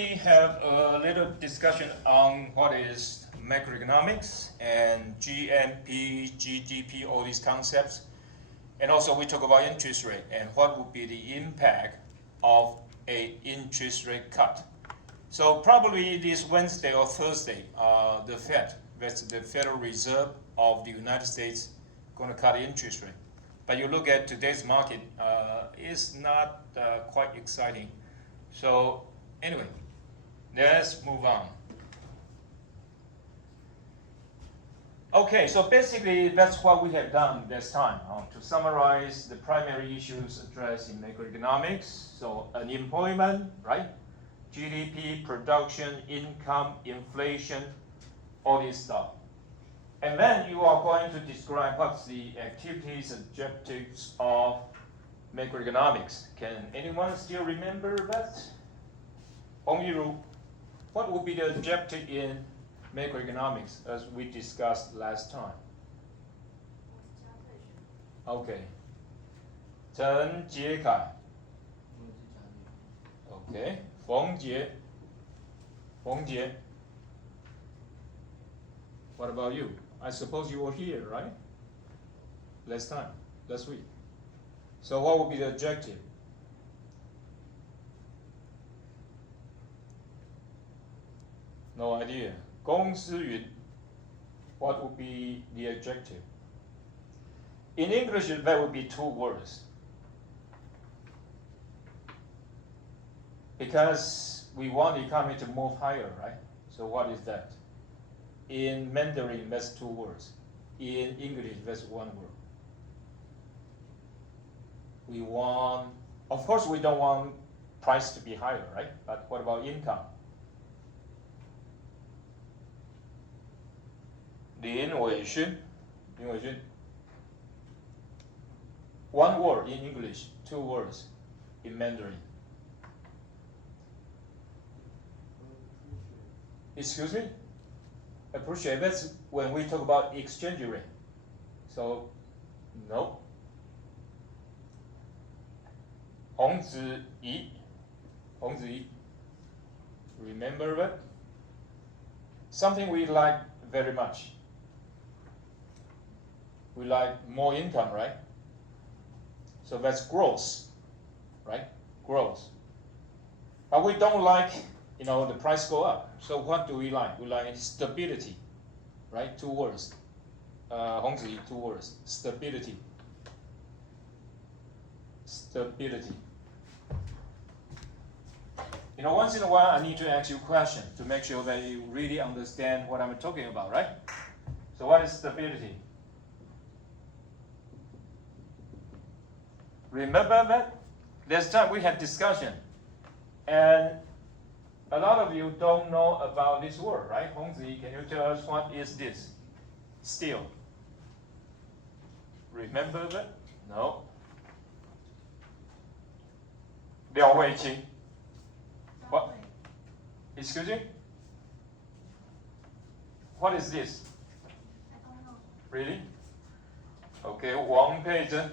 We have a little discussion on what is macroeconomics and GNP, GDP, all these concepts. And also we talk about interest rate and what would be the impact of an interest rate cut. So probably this Wednesday or Thursday, the Fed, that's the Federal Reserve of the United States, going to cut interest rate. But you look at today's market, it's not quite exciting. So anyway, let's move on. Okay, so basically that's what we have done this time. To summarize the primary issues addressed in macroeconomics, so unemployment, right? GDP, production, income, inflation, all this stuff. And then you are going to describe what's the activities, objectives of macroeconomics. Can anyone still remember that? Hongyiru, what would be the objective in macroeconomics as we discussed last time? Okay. Chen Jiekai. Okay. Feng Jie. Feng Jie. What about you? I suppose you were here, right? Last week. So what would be the objective? No idea. Gong Si Yun, what would be the objective? In English, that would be two words. Because we want the economy to move higher, right? So what is that? In Mandarin, that's two words. In English, that's one word. We want, of course, we don't want price to be higher, right? But what about income? 林伟勋. One word in English, two words in Mandarin. Excuse me? Appreciate. That's when we talk about exchange rate. So, no. Hong Zi. Remember that? Something we like very much. We like more income, right? So that's growth, right? Growth. But we don't like, the price go up. So what do we like? We like stability, right? Two words. Hongzi, two words. Stability. Stability. Once in a while, I need to ask you a question to make sure that you really understand what I'm talking about, right? So what is stability? Remember that? Last time we had discussion. And a lot of you don't know about this word, right? Hongzi, can you tell us what is this? Still. Remember that? No. Liao Weiqing. What? Excuse me? What is this? I don't know. Really? Okay, Wang Peizhen.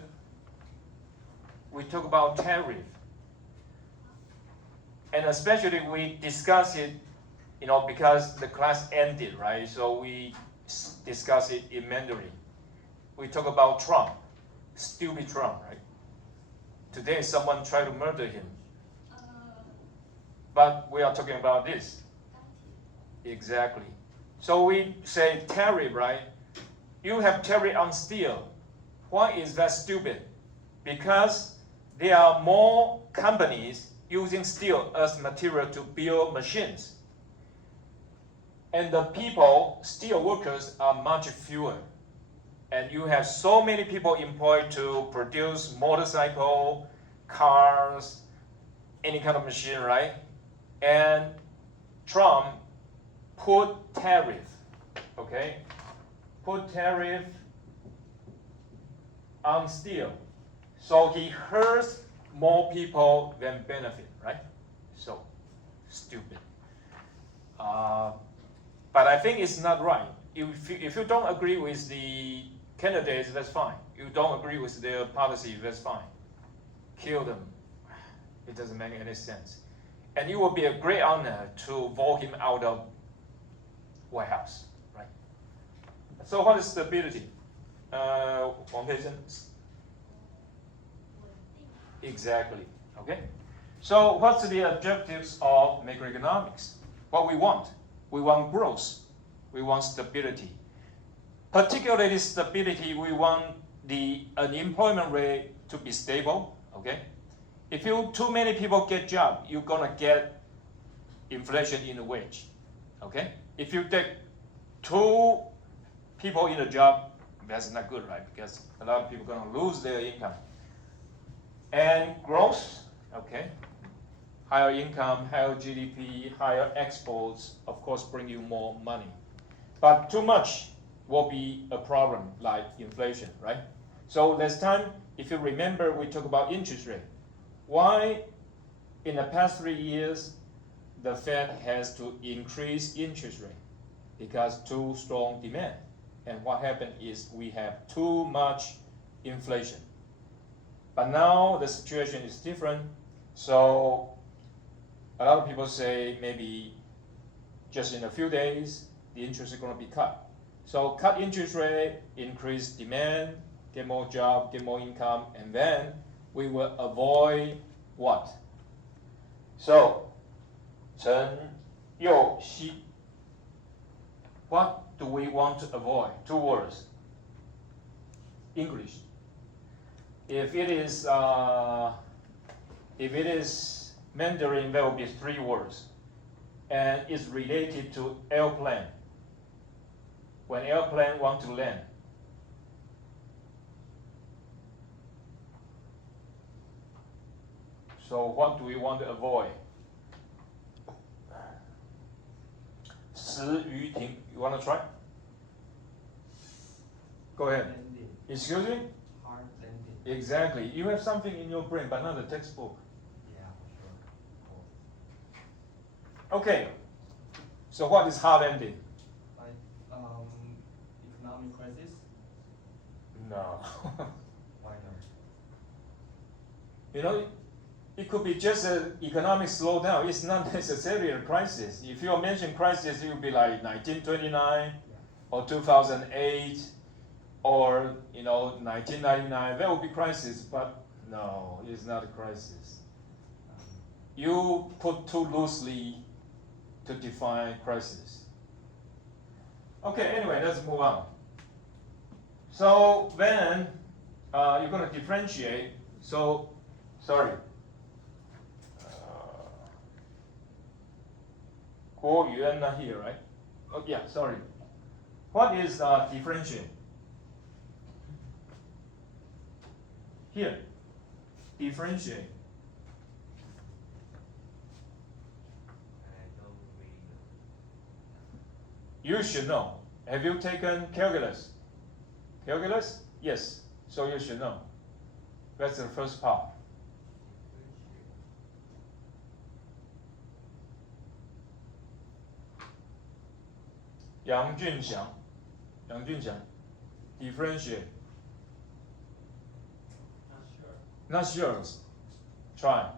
We talk about tariff. And especially we discuss it, because the class ended, right? So we discuss it in Mandarin. We talk about Trump, stupid Trump, right? Today someone tried to murder him. But we are talking about this. Exactly. So we say tariff, right? You have tariff on steel. Why is that stupid? Because there are more companies using steel as material to build machines. And the people, steel workers, are much fewer. And you have so many people employed to produce motorcycle, cars, any kind of machine, right? And Trump put tariff, okay? Put tariff on steel. So he hurts more people than benefit, right? So, stupid. But I think it's not right. If you don't agree with the candidates, that's fine. You don't agree with their policy, that's fine. Kill them. It doesn't make any sense. and it will be a great honor to vote him out of White House, right? So what is stability? 王培生 Exactly. Okay. So what's the objectives of macroeconomics? What we want? We want growth. We want stability. Particularly stability, we want the unemployment rate to be stable. Okay. If too many people get job, you're gonna get inflation in the wage. Okay. If you take 2 people in a job, that's not good, right? Because a lot of people are gonna lose their income. And growth, okay, higher income, higher GDP, higher exports, of course, bring you more money. But too much will be a problem, like inflation, right? So last time, if you remember, we talked about interest rate. Why, in the past 3 years, the Fed has to increase interest rate? Because too strong demand. And what happened is we have too much inflation. But now the situation is different, so a lot of people say maybe just in a few days, the interest is going to be cut. So cut interest rate, increase demand, get more job, get more income, and then we will avoid what? So, Chen You-Xi, what do we want to avoid? 2 words. English. If it is Mandarin, there will be 3 words, and it's related to airplane. When airplane want to land, so what do we want to avoid? 石鱼艇, you want to try? Go ahead. Landing. Excuse me? Hard landing. Exactly. You have something in your brain, but not a textbook. Yeah, sure. Okay. So what is hard landing? Like economic crisis? No. Why not? You know, it could be just an economic slowdown. It's not necessarily a crisis. If you mention crisis, it would be like 1929 or 2008 or 1999. That would be crisis, but no, it's not a crisis. You put too loosely to define crisis. Okay, anyway, let's move on. So then you're going to differentiate. So, sorry. Guo Yuan not here, right? Oh, yeah, sorry. What is differentiate? Here, differentiate. I don't really know. You should know. Have you taken calculus? Calculus? Yes. So you should know. That's the first part. Yang Junxiang. Differentiate. Not sure. Not sure. Try.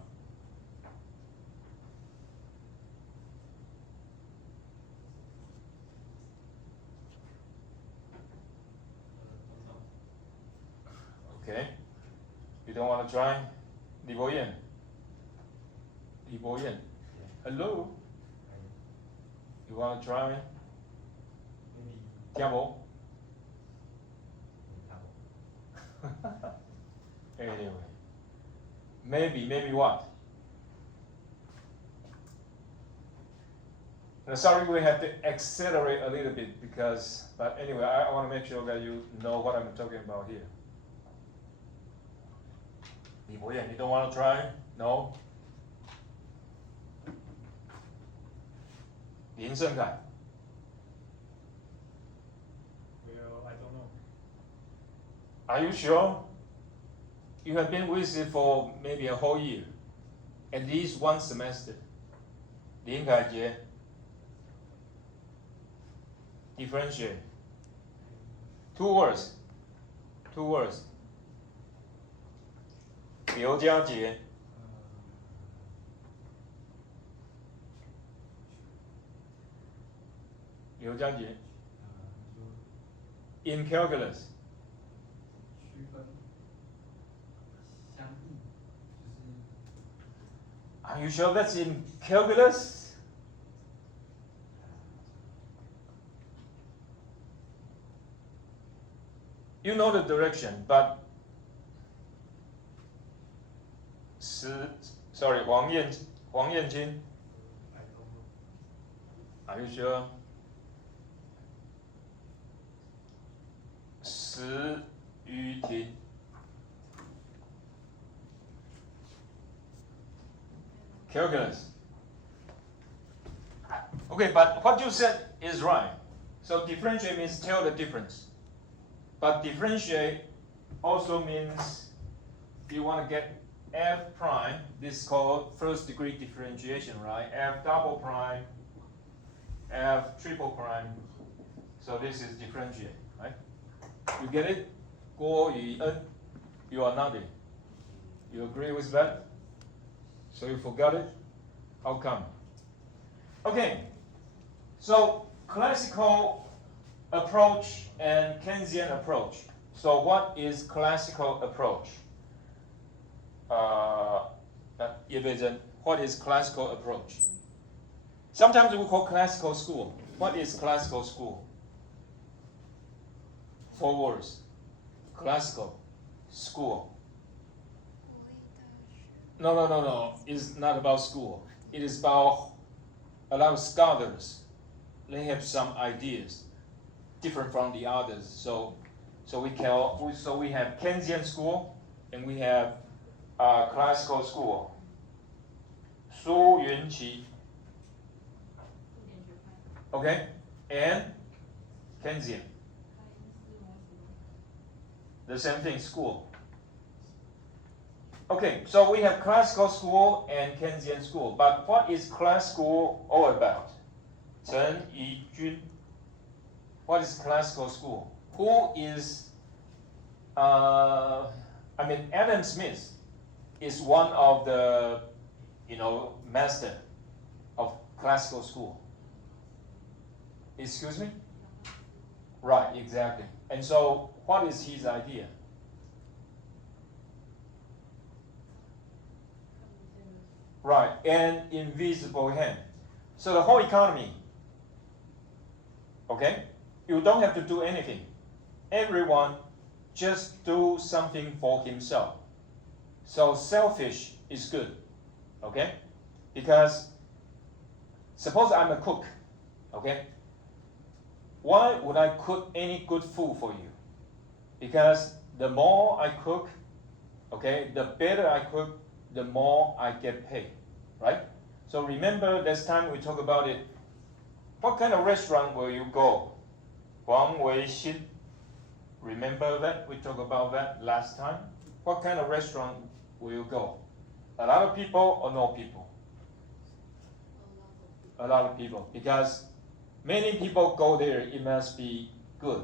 Okay. You don't want to try? Li Boyan. Hello. You want to try? Maybe. Tiabo. Anyway. Maybe what? Now, sorry, we have to accelerate a little bit but anyway, I want to make sure that you know what I'm talking about here. Li Boyan, you don't want to try? No? Lin Shengkai. Well, I don't know. Are you sure? You have been with it for maybe a whole year, at least 1 semester. Lin Kaijie. Differentiate. 2 words. 2 words. 刘家杰.有章节说 in calculus。区分相应，就是 Are you sure that's in calculus? You know the direction, but sorry, 王燕青 I don't know. Are you sure? 石玉婷 calculus. Okay, but what you said is right. So differentiate means tell the difference. But differentiate also means you want to get f prime. This is called first degree differentiation, right? F double prime, f triple prime. So this is differentiate, right? You get it? 郭宇恩, you are nodding. You agree with that? So you forgot it? How come? Okay, so classical approach and Keynesian approach. So what is classical approach? What is classical approach? Sometimes we call classical school. What is classical school? 4 words. Classical school. No. It's not about school. It is about a lot of scholars. They have some ideas different from the others. So we have Keynesian school and we have classical school. Su Yunqi. Okay, and Keynesian. The same thing, school. Okay, so we have classical school and Keynesian school. But what is classical all about? Chen Yijun. What is classical school? Who is, Adam Smith is one of the, master of classical school. Excuse me? Right, exactly. And so, what is his idea? Right, an invisible hand. So the whole economy, okay? You don't have to do anything. Everyone just do something for himself. So selfish is good, okay? Because suppose I'm a cook, okay? Why would I cook any good food for you? Because the more I cook, okay, the better I cook, the more I get paid, right? So remember last time we talked about it. What kind of restaurant will you go? Huang Weixin. Remember that? We talked about that last time. What kind of restaurant will you go? A lot of people or no people? A lot of people. Because many people go there, it must be good.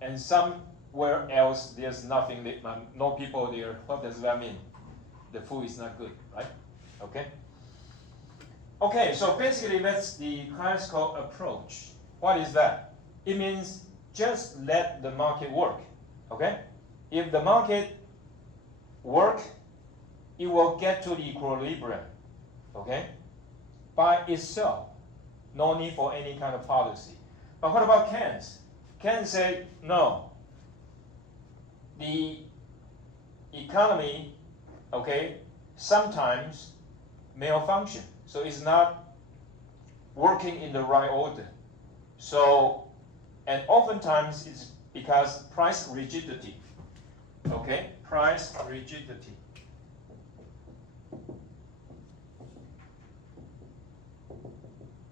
And somewhere else, there's nothing, no people there. What does that mean? The food is not good, right? Okay? Okay, so basically that's the classical approach. What is that? It means just let the market work, okay? If the market work, it will get to the equilibrium, okay? By itself, no need for any kind of policy. But what about Keynes? Keynes said, no, the economy, okay, sometimes malfunction. So it's not working in the right order. So, and oftentimes it's because price rigidity. Okay, price rigidity.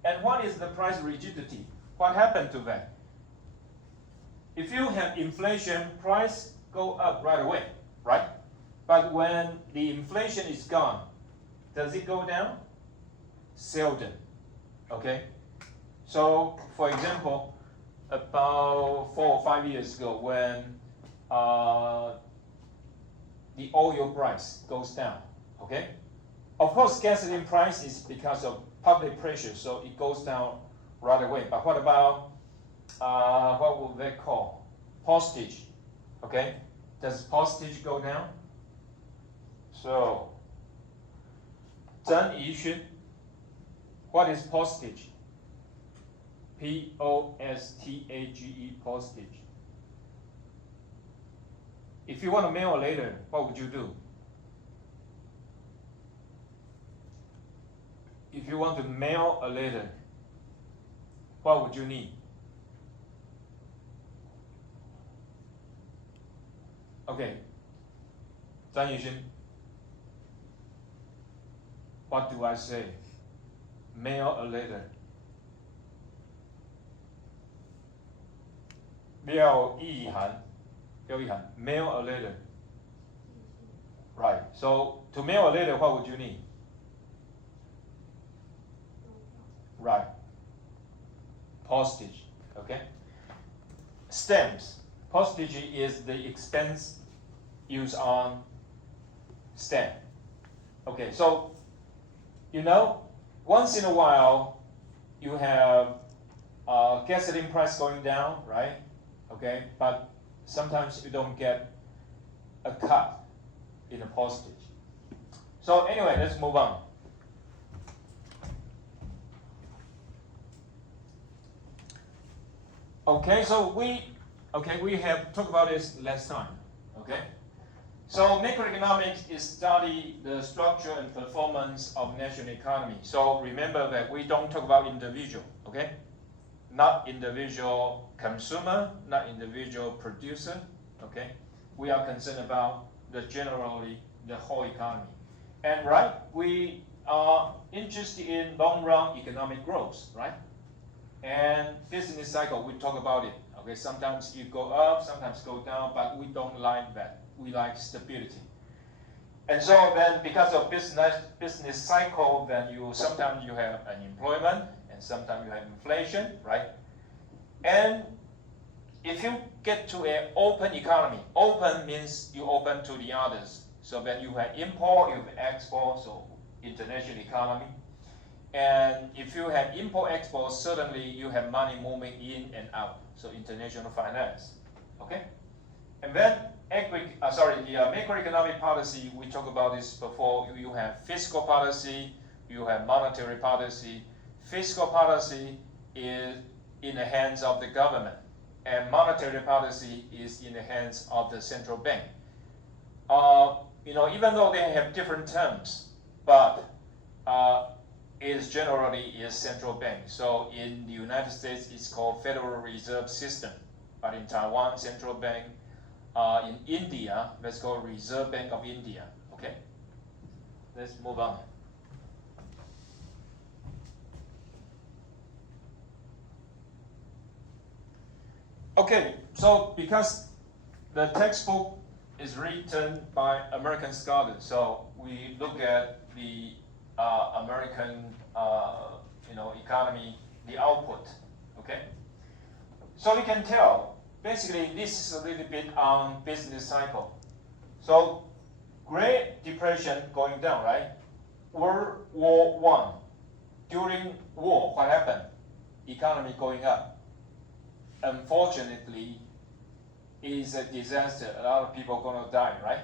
And what is the price rigidity? What happened to that? If you have inflation, price go up right away, right? But when the inflation is gone, does it go down? Seldom, okay? So, for example, about 4 or 5 years ago when the oil price goes down, okay? Of course, gasoline price is because of public pressure, so it goes down right away. But what about what would they call postage? Okay, does postage go down? So, 曾怡勋, what is postage? Postage, postage. If you want to mail later, what would you do? If you want to mail a letter, what would you need? Okay, 张宇勋, what do I say? Mail a letter. 廖一涵, mail a letter. Right, so to mail a letter, what would you need? Right, postage, okay? Stamps. Postage is the expense used on stamp. Okay, so you know, once in a while you have gasoline price going down, right? Okay, but sometimes you don't get a cut in the postage. So anyway, let's move on. Okay, so we have talked about this last time. Okay, so macroeconomics is study the structure and performance of national economy. So remember that we don't talk about individual. Okay, not individual consumer, not individual producer. Okay, we are concerned about generally the whole economy. And right, we are interested in long-run economic growth, right? And business cycle, we talk about it. Okay, sometimes you go up, sometimes go down, but we don't like that. We like stability. And so then, because of business cycle, then sometimes you have unemployment, and sometimes you have inflation, right? And if you get to an open economy, open means you open to the others. So then you have import, you have export, so international economy. And if you have import-export, certainly you have money moving in and out, so international finance, okay? And then the macroeconomic policy, we talked about this before. You have fiscal policy, you have monetary policy. Fiscal policy is in the hands of the government, and monetary policy is in the hands of the central bank. Even though they have different terms, but is generally central bank. So in the United States, it's called Federal Reserve System, but in Taiwan, central bank. In India, that's called Reserve Bank of India. Okay, let's move on. Okay, so because the textbook is written by American scholars, so we look at the American economy, the output, okay? So we can tell, basically this is a little bit on business cycle. So Great Depression going down, right? World War I. During war, what happened? Economy going up. Unfortunately, it's a disaster. A lot of people are going to die, right?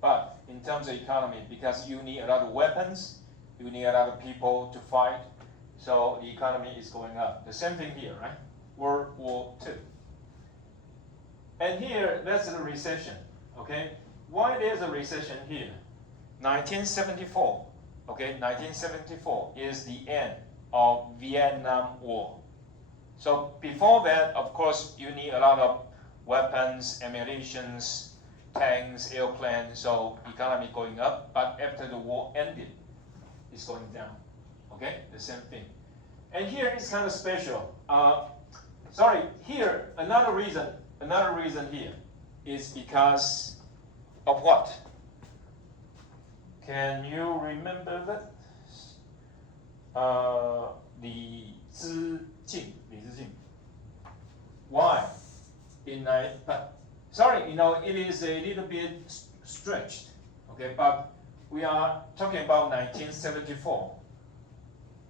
But in terms of economy, because you need a lot of weapons, you need a lot of people to fight, so the economy is going up. The same thing here, right? World War II. And here, that's the recession, okay? Why there's a recession here? 1974, okay? 1974 is the end of Vietnam War. So before that, of course, you need a lot of weapons, ammunitions, tanks, airplanes, so economy going up. But after the war ended, it's going down, okay? The same thing. And here it's kind of special. Here, another reason here is because of what? Can you remember that? 李资敬. Why? It is a little bit stretched, okay, but we are talking about 1974.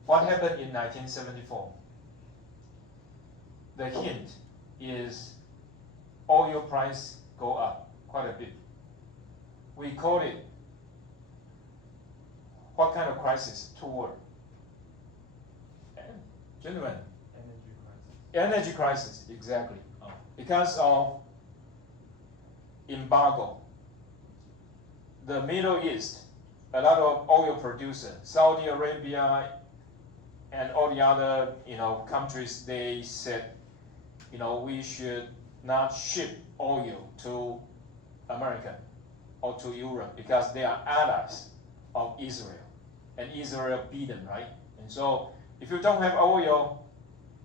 What happened in 1974? the hint is oil price go up quite a bit. We call it what kind of crisis? Two word. Gentlemen. Energy crisis, exactly. Because of embargo. The Middle East, a lot of oil producers, Saudi Arabia and all the other countries, they said, we should not ship oil to America or to Europe because they are allies of Israel. And Israel beat them, right? And so if you don't have oil,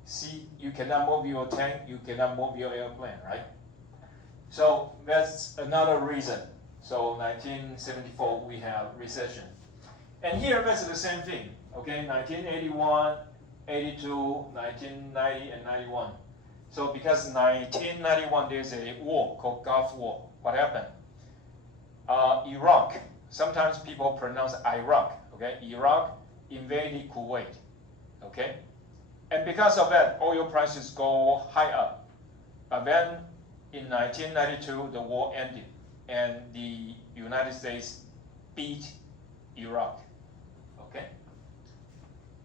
see, you cannot move your tank, you cannot move your airplane, right? So that's another reason. So 1974, we have recession. And here, that's the same thing, okay? 1981, 82, 1990, and 91. So because 1991, there's a war called Gulf War. What happened? Iraq, sometimes people pronounce Iraq, okay? Iraq invaded Kuwait, okay? And because of that, oil prices go high up. But then in 1992, the war ended, and the United States beat Iraq, okay?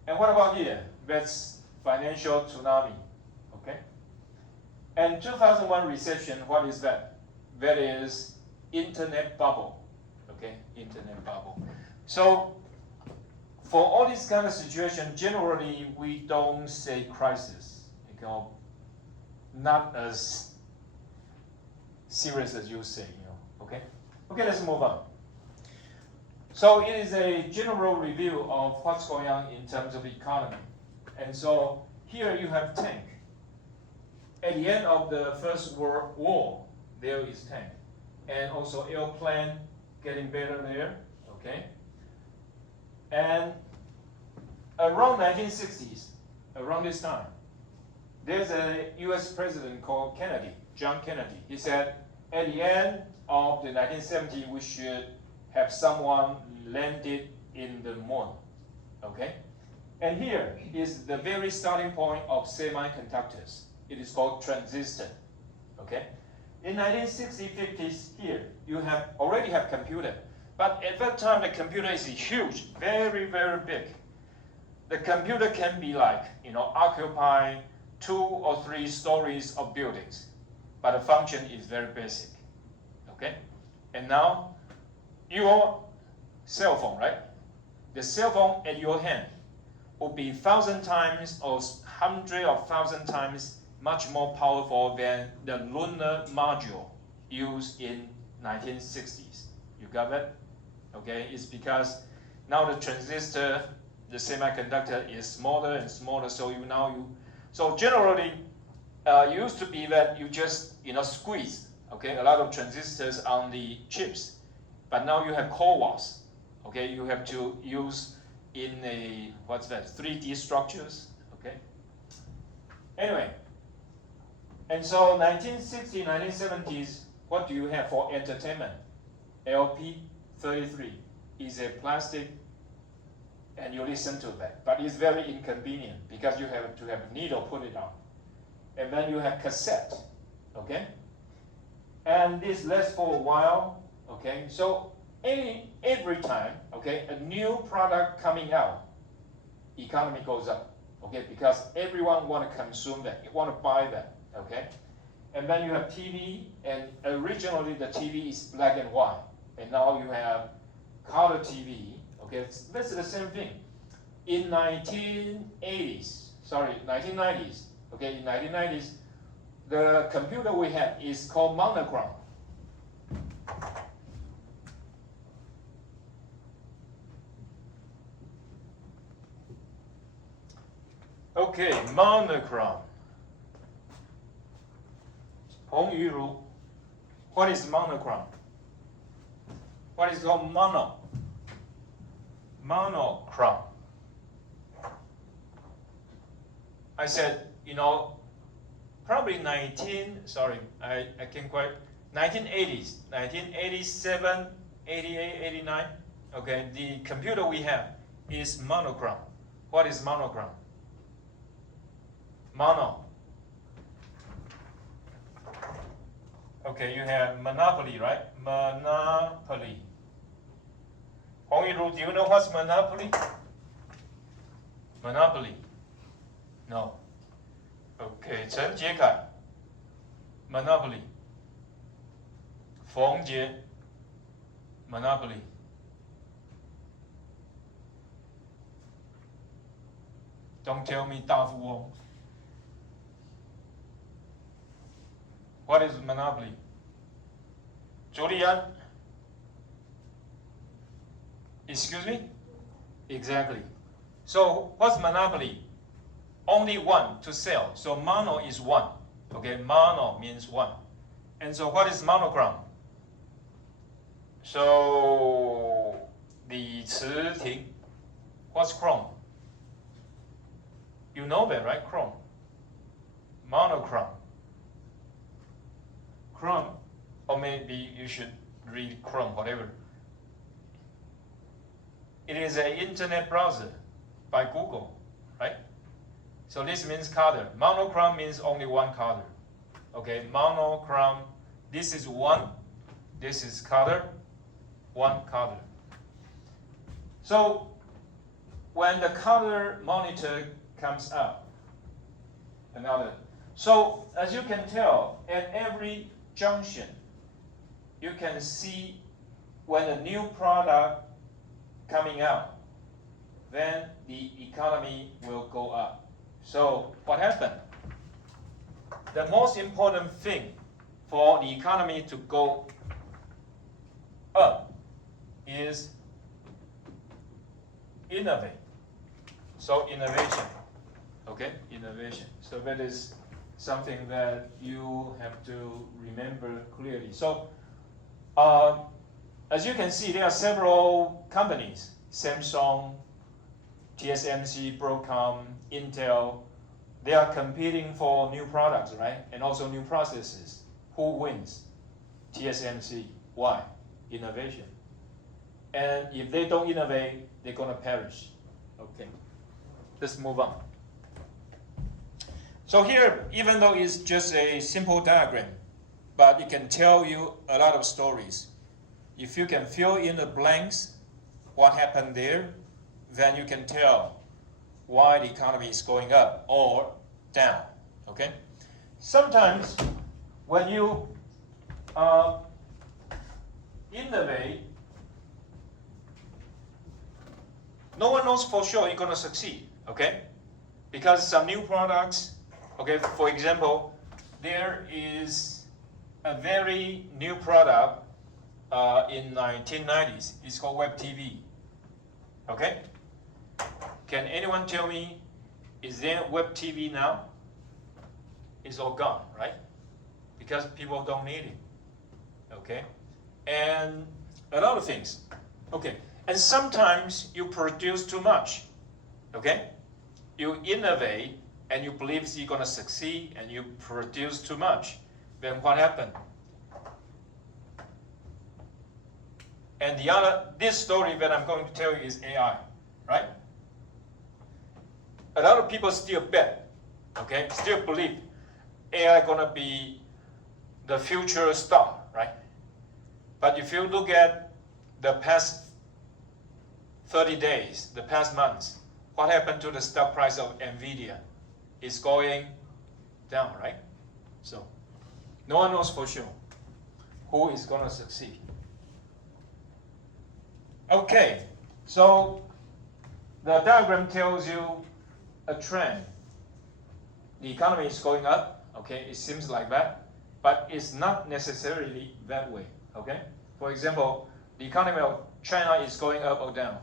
And what about here? That's financial tsunami, okay? And 2001 recession, what is that? That is internet bubble, okay? Internet bubble. So for all this kind of situation, generally we don't say crisis, not as serious as you say, okay? Okay, let's move on. So it is a general review of what's going on in terms of economy. And so here you have tank. At the end of the First World War, there is tank. And also airplane getting better there, okay? And around 1960s, around this time, there's a US president called Kennedy, John Kennedy. He said, at the end of the 1970s, we should have someone landed in the moon, okay? And here is the very starting point of semiconductors. It is called transistor, okay? In 1960s, 50s, here, you already have computer. But at that time, the computer is huge, very, very big. The computer can be like, occupy 2 or 3 stories of buildings. But the function is very basic, okay? And now, your cell phone, right? The cell phone at your hand will be 1,000 times or 100 or 1,000 times much more powerful than the lunar module used in 1960s. You got that? Okay, it's because now the transistor, the semiconductor is smaller and smaller, so generally, it used to be that you just, squeeze, okay, a lot of transistors on the chips. But now you have CoWoS, okay, you have to use in 3D structures, okay? Anyway, and so 1960s, 1970s, what do you have for entertainment? LP33 is a plastic, and you listen to that. But it's very inconvenient because you have to have a needle put it on. And then you have cassette, okay? And this lasts for a while, okay? So every time, okay, a new product coming out, economy goes up, okay? Because everyone want to consume that, you want to buy that, okay? And then you have TV, and originally the TV is black and white, and now you have color TV, okay? This is the same thing. In 1990s, okay, in 1990s, the computer we have is called monochrome. Okay, monochrome. Hong Yuru, what is monochrome? What is called monochrome? I said, probably 1980s, 1987, 88, 89, okay, the computer we have is monochrome. What is monochrome? Mono, Okay, you have monopoly, right? Monopoly. Hong Yiru, do you know what's monopoly? Monopoly. No. Okay, Chen Jiekai. Monopoly. Feng Jie. Monopoly. Don't tell me 大富翁. What is monopoly? Julian? Excuse me? Exactly. So what's monopoly? Only one to sell. So mono is one. Okay, mono means one. And so what is monogram? So Li Citing. What's chrome? You know that, right? Chrome. Monochrome. Chrome. Or maybe you should read Chrome, whatever. It is an internet browser by Google, right? So this means color. Monochrome means only one color. Okay, monochrome. This is one. This is color. One color. So when the color monitor comes up, another. So as you can tell, at every junction, you can see when a new product coming out, then the economy will go up. So what happened? The most important thing for the economy to go up is innovate. So innovation, okay, innovation. So that is something that you have to remember clearly. So as you can see, there are several companies, Samsung, TSMC, Broadcom, Intel. They are competing for new products, right? And also new processes. Who wins? TSMC. Why? Innovation. And if they don't innovate, they're gonna perish. Okay, let's move on. So here, even though it's just a simple diagram, but it can tell you a lot of stories. If you can fill in the blanks, what happened there, then you can tell why the economy is going up or down, okay? Sometimes when you innovate, no one knows for sure you're gonna succeed, okay? Because some new products, okay, for example, there is a very new product in 1990s. It's called Web TV, okay? Can anyone tell me, is there Web TV now? It's all gone, right? Because people don't need it, okay? And a lot of things, okay? And sometimes you produce too much, okay? You innovate and you believe you're gonna succeed and you produce too much. Then what happened? And this story that I'm going to tell you is AI, right? A lot of people still bet, okay? Still believe AI gonna be the future star, right? But if you look at the past 30 days, the past months, what happened to the stock price of NVIDIA? It's going down, right? So no one knows for sure who is gonna succeed. Okay, so the diagram tells you a trend. The economy is going up, okay? It seems like that, but it's not necessarily that way, okay? For example, the economy of China is going up or down.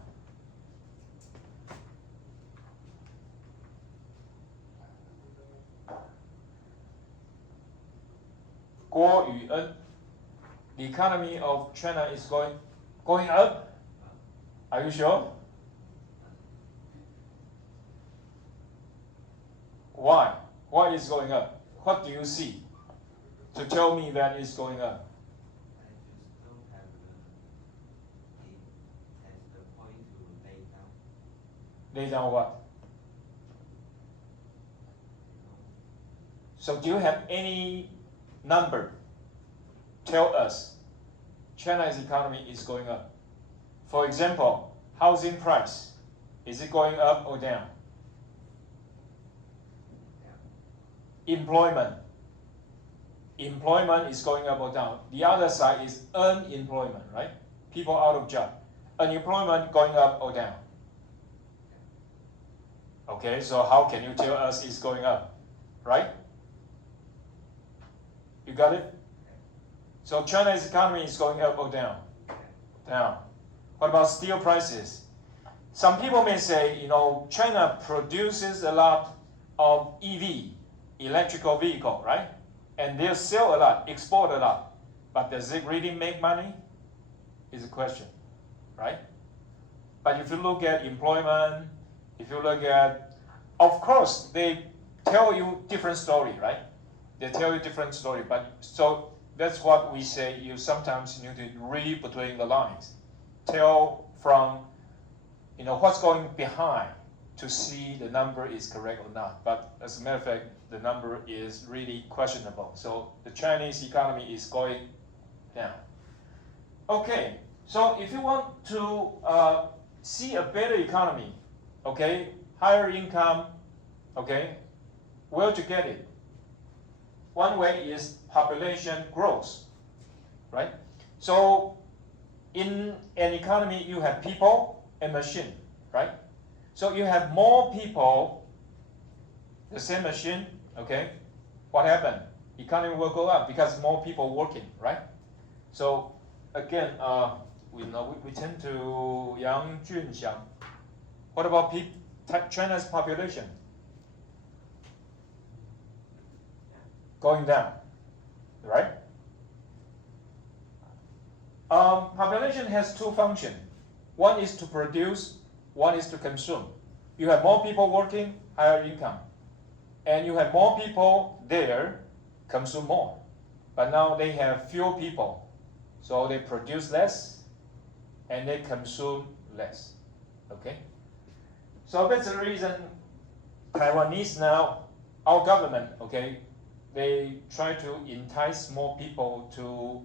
Guo Yuan, the economy of China is going up. Are you sure? Why? Why is going up? What do you see to tell me that it's going up? I just don't have it as the point to lay down. Lay down what? You know, So do you have any number tell us China's economy is going up? For example, housing price, is it going up or down? Employment is going up or down. The other side is unemployment, right? People out of job. Unemployment going up or down? Okay, so how can you tell us it's going up, right? You got it? So China's economy is going up or down? Down. What about steel prices? Some people may say, China produces a lot of EV, electrical vehicle, right? And they sell a lot, export a lot. But does it really make money? Is a question, right? But if you look at employment, if you look at, of course, they tell you different story, right? They tell you different story, but so that's what we say. You sometimes need to read between the lines, tell from, what's going behind to see the number is correct or not. But as a matter of fact, the number is really questionable. So the Chinese economy is going down. Okay, so if you want to see a better economy, okay, higher income, okay, where to get it? One way is population growth, right? So in an economy, you have people and machine, right? So you have more people, the same machine, okay? What happened? Economy will go up because more people working, right? So again, we tend to Yang Junxiang. What about China's population? Going down, right? Population has two functions. One is to produce, one is to consume. You have more people working, higher income. And you have more people there, consume more. But now they have fewer people. So they produce less, and they consume less, okay? So that's the reason Taiwanese now, our government, okay, they try to entice more people to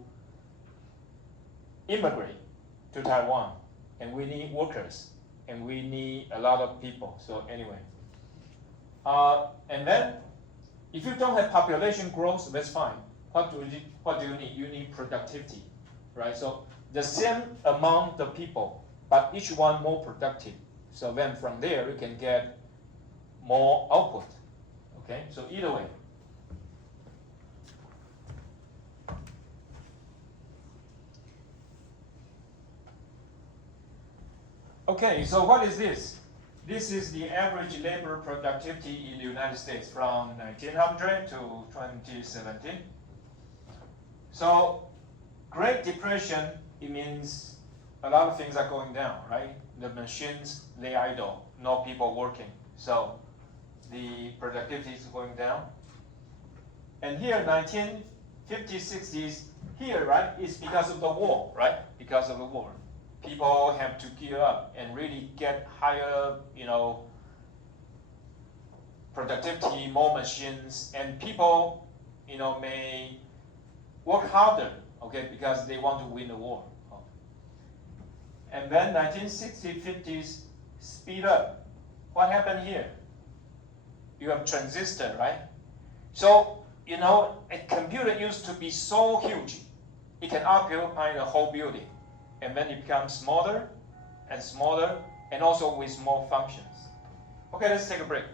immigrate to Taiwan. And we need workers, and we need a lot of people. So anyway, and then if you don't have population growth, that's fine. What do you need? You need productivity, right? So the same amount of people, but each one more productive. So then from there, you can get more output, okay? So either way. Okay, so what is this? This is the average labor productivity in the United States from 1900 to 2017. So Great Depression, it means a lot of things are going down, right? The machines, they idle, no people working. So the productivity is going down. And here, 1950s, 60s, here, right, is because of the war, right? Because of the war. People have to gear up and really get higher, productivity, more machines, and people, may work harder, okay, because they want to win the war. And then 1960s, 50s, speed up. What happened here? You have transistor, right? So, a computer used to be so huge, it can occupy the whole building. And then it becomes smaller and smaller, and also with more functions. Okay, let's take a break.